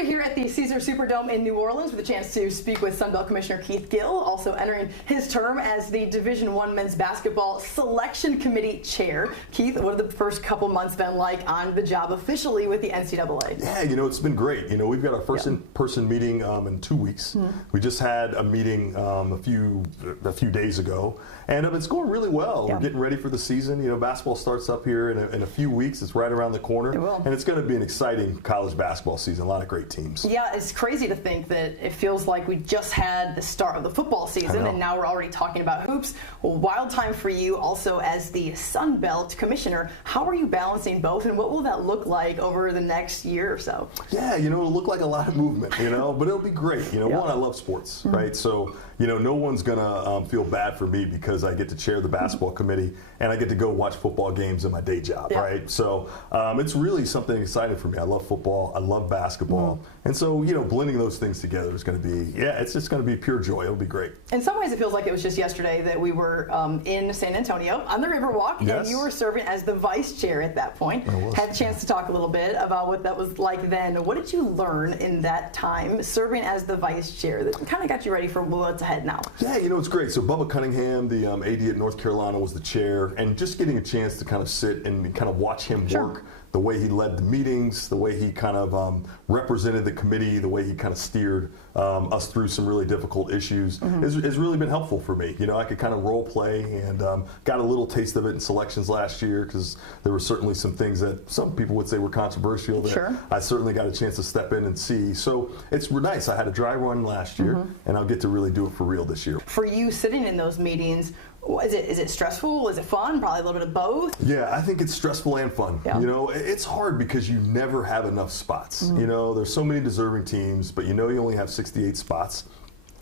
We're here at the Caesars Superdome in New Orleans with a chance to speak with Sun Belt Commissioner Keith Gill, also entering his term as the Division I Men's Basketball Selection Committee Chair. Keith, what have the first couple months been like on the job officially with the NCAA? Yeah, it's been great. We've got our first in-person meeting in 2 weeks. We just had a meeting a few days ago, and it's going really well. We're getting ready for the season. Basketball starts up here in a few weeks. It's right around the corner, and it's going to be an exciting college basketball season. A lot of great teams. Yeah, it's crazy to think that it feels like we just had the start of the football season, and now we're already talking about hoops. Well, wild time for you also as the Sun Belt Commissioner. How are you balancing both, and what will that look like over the next year or so? Yeah, it'll look like a lot of movement, but it'll be great. One, I love sports, right? So, no one's going to feel bad for me because I get to chair the basketball committee and I get to go watch football games in my day job, right? So it's really something exciting for me. I love football. I love basketball. And so, blending those things together is going to be, it's just going to be pure joy. It'll be great. In some ways, it feels like it was just yesterday that we were in San Antonio on the Riverwalk, and you were serving as the vice chair at that point. Had a chance to talk a little bit about what that was like then. What did you learn in that time serving as the vice chair that kind of got you ready for what's ahead now? Yeah, it's great. So Bubba Cunningham, the AD at North Carolina, was the chair, and just getting a chance to kind of sit and kind of watch him work, the way he led the meetings, the way he kind of represented the committee, the way he kind of steered us through some really difficult issues has really been helpful for me. I could kind of role play and got a little taste of it in selections last year because there were certainly some things that some people would say were controversial that I certainly got a chance to step in and see. So it's nice. I had a dry run last year, and I'll get to really do it for real this year. For you sitting in those meetings, is it stressful? Is it fun? Probably a little bit of both. Yeah, I think it's stressful and fun. It's hard because you never have enough spots. There's so many deserving teams, but you only have 68 spots.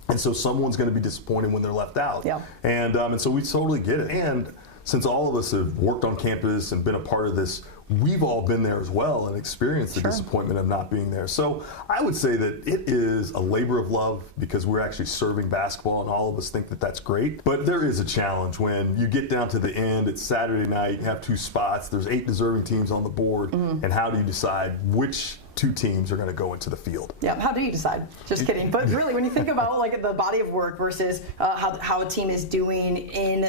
And so someone's going to be disappointed when they're left out. And so we totally get it. And since all of us have worked on campus and been a part of this, we've all been there as well and experienced the disappointment of not being there. So I would say that it is a labor of love because we're actually serving basketball and all of us think that that's great. But there is a challenge when you get down to the end, it's Saturday night, you have 2 spots, there's 8 deserving teams on the board, and how do you decide which 2 teams are going to go into the field? Yeah, how do you decide? Just kidding. But really, when you think about like the body of work versus how a team is doing in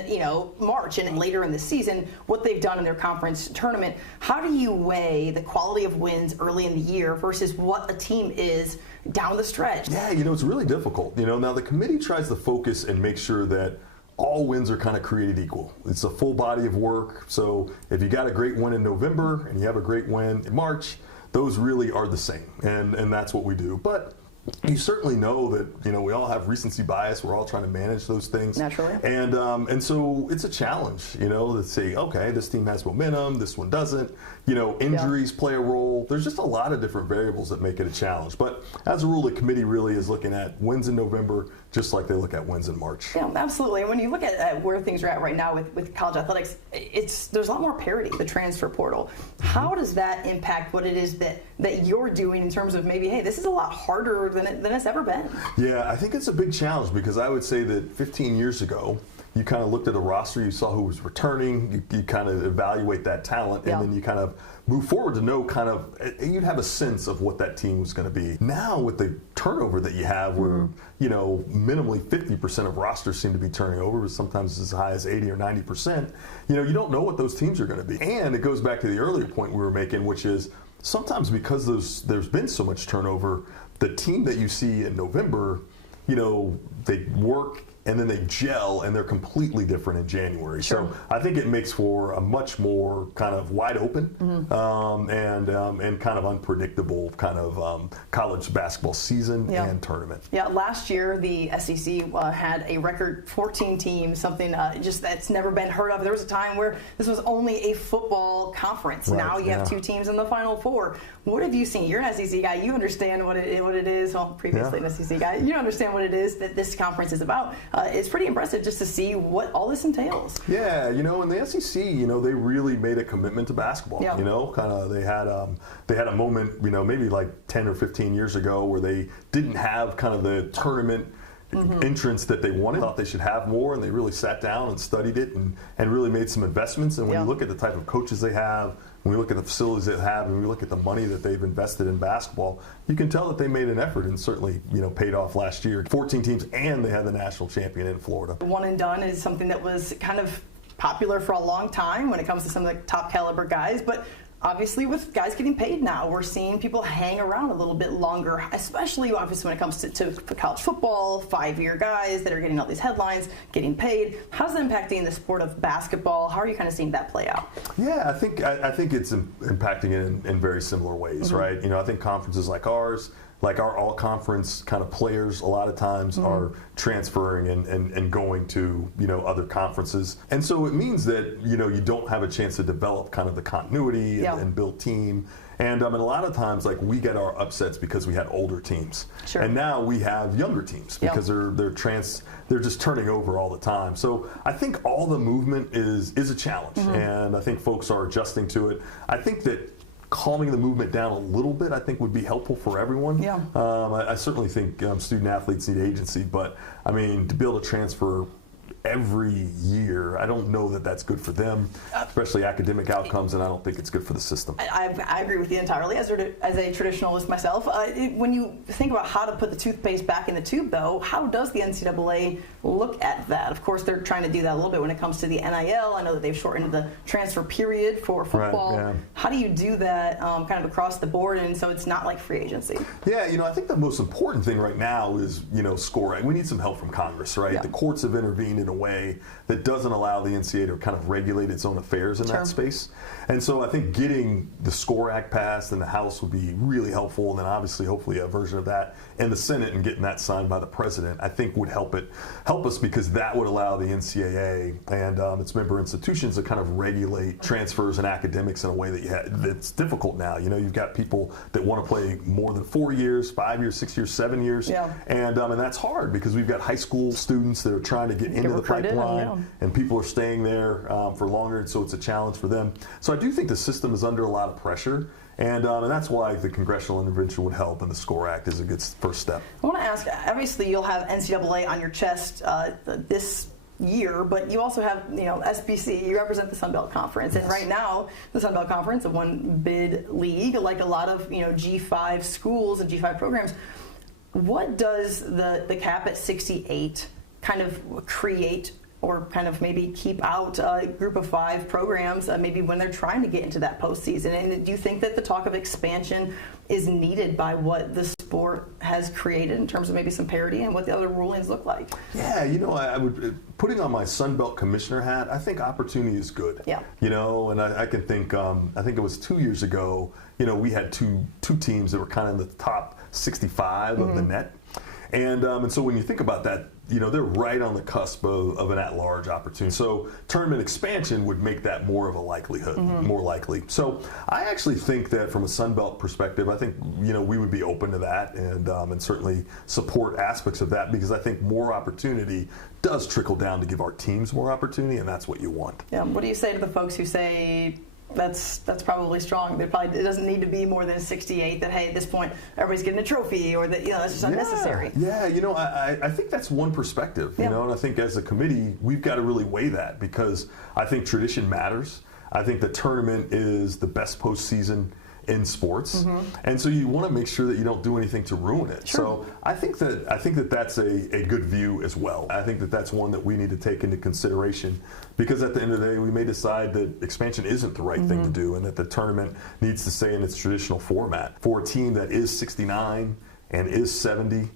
March and later in the season, what they've done in their conference tournament, how do you weigh the quality of wins early in the year versus what a team is down the stretch? Yeah, it's really difficult. Now the committee tries to focus and make sure that all wins are kind of created equal. It's a full body of work. So if you got a great win in November and you have a great win in March, those really are the same, and that's what we do. But you certainly know that we all have recency bias. We're all trying to manage those things naturally, and so it's a challenge. To say, okay, this team has momentum, this one doesn't. Injuries play a role. There's just a lot of different variables that make it a challenge. But as a rule, the committee really is looking at wins in November just like they look at wins in March. Yeah, absolutely. And when you look at where things are at right now with college athletics, there's a lot more parity, the transfer portal. How does that impact what it is that you're doing in terms of maybe, hey, this is a lot harder than it's ever been? Yeah, I think it's a big challenge because I would say that 15 years ago, you kind of looked at a roster, you saw who was returning, you kind of evaluate that talent, and then you kind of move forward to know you'd have a sense of what that team was going to be. Now with the turnover that you have where, minimally 50% of rosters seem to be turning over, but sometimes as high as 80 or 90%, you don't know what those teams are going to be. And it goes back to the earlier point we were making, which is sometimes because there's been so much turnover, the team that you see in November, they work and then they gel and they're completely different in January. So I think it makes for a much more kind of wide open and kind of unpredictable kind of college basketball season and tournament. Yeah, last year the SEC had a record 14 teams, something just that's never been heard of. There was a time where this was only a football conference. Now you have 2 teams in the Final Four. What have you seen? You're an SEC guy. You understand what it is. Well, previously an SEC guy. You understand what it is that this conference is about. It's pretty impressive just to see what all this entails. Yeah, in the SEC, they really made a commitment to basketball. Kind of they had a moment, maybe like 10 or 15 years ago where they didn't have kind of the tournament entrance that they wanted. Thought they should have more, and they really sat down and studied it and really made some investments. And when you look at the type of coaches they have, when we look at the facilities they have, and we look at the money that they've invested in basketball, you can tell that they made an effort, and certainly, paid off last year. 14 teams, and they had the national champion in Florida. One and done is something that was kind of popular for a long time when it comes to some of the top caliber guys, but obviously with guys getting paid now, we're seeing people hang around a little bit longer, especially obviously when it comes to college football, 5-year guys that are getting all these headlines, getting paid. How's that impacting the sport of basketball? How are you kind of seeing that play out? Yeah, I think it's impacting it in very similar ways, right? I think conferences like ours, like our all-conference kind of players, a lot of times are transferring and going to, other conferences. And so it means that, you don't have a chance to develop kind of the continuity and build team. And a lot of times, like, we get our upsets because we had older teams. Sure. And now we have younger teams because they're just turning over all the time. So I think all the movement is a challenge. And I think folks are adjusting to it. I think that calming the movement down a little bit, I think, would be helpful for everyone. Yeah. I certainly think student athletes need agency, but to be able to transfer every year, I don't know that that's good for them, especially academic outcomes, and I don't think it's good for the system. I agree with you entirely. As a traditionalist myself, when you think about how to put the toothpaste back in the tube, though, how does the NCAA look at that? Of course, they're trying to do that a little bit when it comes to the NIL. I know that they've shortened the transfer period for football. Right, yeah. How do you do that kind of across the board, and so it's not like free agency? Yeah, I think the most important thing right now is, scoring. We need some help from Congress, right? Yeah. The courts have intervened in a way that doesn't allow the NCAA to kind of regulate its own affairs in that space. And so I think getting the SCORE Act passed in the House would be really helpful, and then obviously, hopefully, a version of that in the Senate and getting that signed by the president, I think would help us, because that would allow the NCAA and its member institutions to kind of regulate transfers and academics in a way that's difficult now. You've got people that want to play more than 4 years, 5 years, 6 years, 7 years, and that's hard because we've got high school students that are trying to get into the pipeline, and people are staying there for longer, and so it's a challenge for them. So I do think the system is under a lot of pressure. And that's why the congressional intervention would help, and the SCORE Act is a good first step. I want to ask, obviously you'll have NCAA on your chest this year, but you also have, SBC, you represent the Sun Belt Conference, and right now the Sun Belt Conference, a one-bid league, like a lot of, G5 schools and G5 programs. What does the cap at 68 kind of create, or kind of maybe keep out a group of 5 programs, maybe when they're trying to get into that postseason? And do you think that the talk of expansion is needed by what the sport has created in terms of maybe some parity and what the other rulings look like? Yeah, I would, putting on my Sun Belt commissioner hat, I think opportunity is good. Yeah. And I can think, I think it was 2 years ago, we had two teams that were kind of in the top 65 of the net. And so when you think about that, they're right on the cusp of an at-large opportunity. So tournament expansion would make that more of a likelihood, more likely. So I actually think that from a Sun Belt perspective, I think, we would be open to that and certainly support aspects of that, because I think more opportunity does trickle down to give our teams more opportunity, and that's what you want. Yeah. What do you say to the folks who say, that's probably strong? It doesn't need to be more than 68. That, hey, at this point everybody's getting a trophy, or that that's just unnecessary. Yeah, I think that's one perspective. And I think as a committee we've got to really weigh that, because I think tradition matters. I think the tournament is the best postseason in sports, and so you want to make sure that you don't do anything to ruin it. Sure. So I think that that's a good view as well. I think that that's one that we need to take into consideration, because at the end of the day we may decide that expansion isn't the right thing to do, and that the tournament needs to stay in its traditional format. For a team that is 69 and is 70,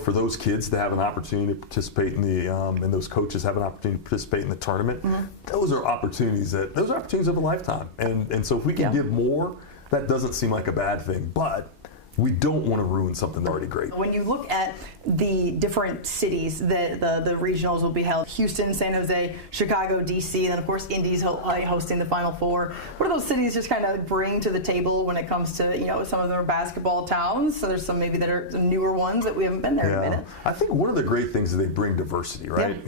for those kids to have an opportunity to participate in the, and those coaches have an opportunity to participate in the tournament, those are opportunities of a lifetime. And so if we can give more, that doesn't seem like a bad thing, but we don't want to ruin something that's already great. When you look at the different cities that the regionals will be held, Houston, San Jose, Chicago, DC, and then of course Indy's hosting the Final Four. What do those cities just kind of bring to the table when it comes to, some of them are basketball towns, so there's some maybe that are some newer ones that we haven't been there in a minute. I think one of the great things is they bring diversity, right?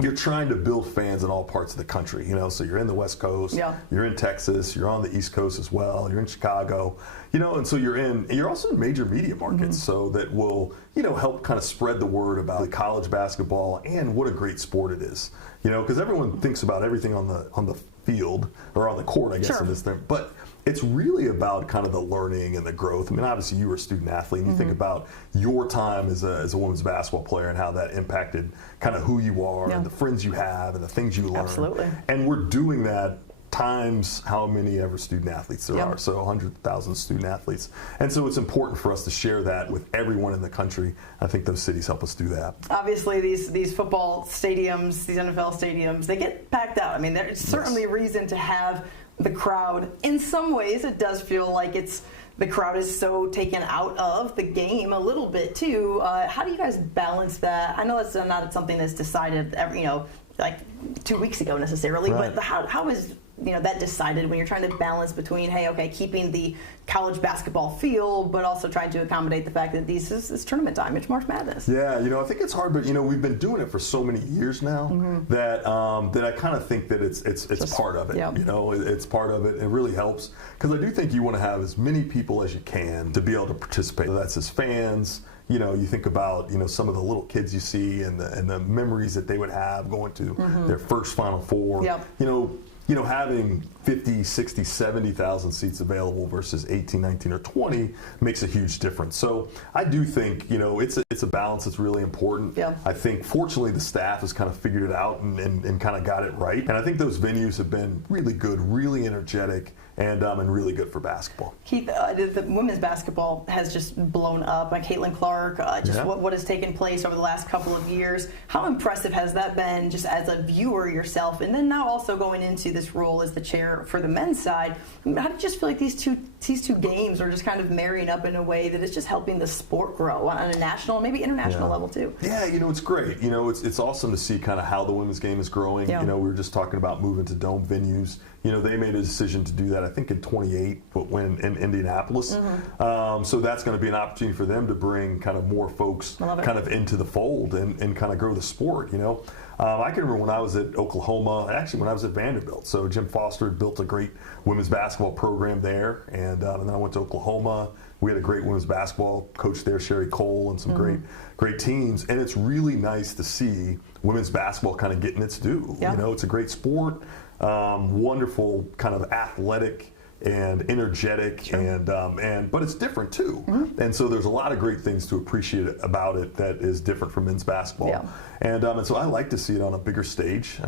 You're trying to build fans in all parts of the country, so you're in the West Coast, you're in Texas, you're on the East Coast as well, you're in Chicago, and so you're also in major media markets, so that will, help kind of spread the word about college basketball and what a great sport it is, because everyone thinks about everything on the field or on the court, I guess, in this thing. But it's really about kind of the learning and the growth. I mean, obviously you were a student athlete, and you think about your time as a women's basketball player and how that impacted kind of who you are and the friends you have and the things you learn. Absolutely. And we're doing that times how many ever student athletes there are, so 100,000 student athletes. And so it's important for us to share that with everyone in the country. I think those cities help us do that. Obviously, these football stadiums, these NFL stadiums, they get packed out. I mean, there's certainly reason to have the crowd. In some ways, it does feel like the crowd is so taken out of the game a little bit too. How do you guys balance that? I know that's not something that's decided like 2 weeks ago necessarily, but how is that decided when you're trying to balance between, hey, okay, keeping the college basketball feel, but also trying to accommodate the fact that this is tournament time, it's March Madness. Yeah, I think it's hard, but we've been doing it for so many years now that I kind of think that it's just part of it. It's part of it. It really helps because I do think you want to have as many people as you can to be able to participate. That's as fans. You think about some of the little kids you see and the memories that they would have going to their first Final Four. Having 50, 60, 70,000 seats available versus 18, 19, or 20 makes a huge difference. So I do think, it's a balance that's really important. I think, fortunately, the staff has kind of figured it out and kind of got it right. And I think those venues have been really good, really energetic, and really good for basketball. Keith, the women's basketball has just blown up. Caitlin Clark, what has taken place over the last couple of years. How impressive has that been just as a viewer yourself? And then now also going into this role as the chair for the men's side, how do you just feel like these two games are just kind of marrying up in a way that is just helping the sport grow on a national, maybe international level too? Yeah, it's great. It's awesome to see kind of how the women's game is growing. We were just talking about moving to dome venues. They made a decision to do that, I think, in 28, but when in Indianapolis. So that's going to be an opportunity for them to bring kind of more folks kind of into the fold and kind of grow the sport, I can remember when I was at Oklahoma, actually when I was at Vanderbilt. So Jim Foster had built a great women's basketball program there, and then I went to Oklahoma. We had a great women's basketball coach there, Sherry Cole, and some great teams. And it's really nice to see women's basketball kind of getting its due. It's a great sport. Wonderful kind of athletic and energetic, but it's different too. And so there's a lot of great things to appreciate about it that is different from men's basketball. And so I like to see it on a bigger stage.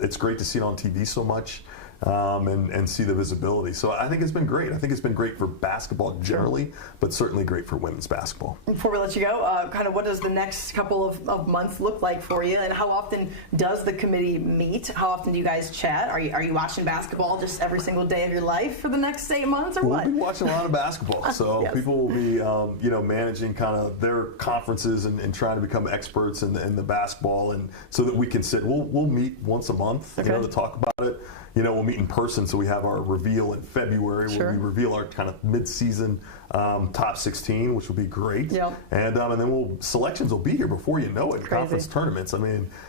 It's great to see it on TV so much. And see the visibility. So I think it's been great. I think it's been great for basketball generally, but certainly great for women's basketball. Before we let you go, kind of what does the next couple of months look like for you, and how often does the committee meet? How often do you guys chat? Are you watching basketball just every single day of your life for the next 8 months, or what? We'll be watching a lot of basketball. So people will be, managing kind of their conferences and trying to become experts in the basketball, and so that we can sit. We'll meet once a month, to talk about it. We'll meet in person, so we have our reveal in February where we reveal our kind of mid-season top 16, which will be great. And then selections will be here before you know it. Conference tournaments.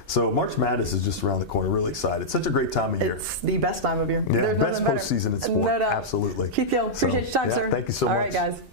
So March Madness is just around the corner. Really excited. It's such a great time of year. It's the best time of year. Yeah, best postseason in sport. No doubt. Absolutely. Keith Gill, appreciate your time, sir. Thank you so much. All right, guys.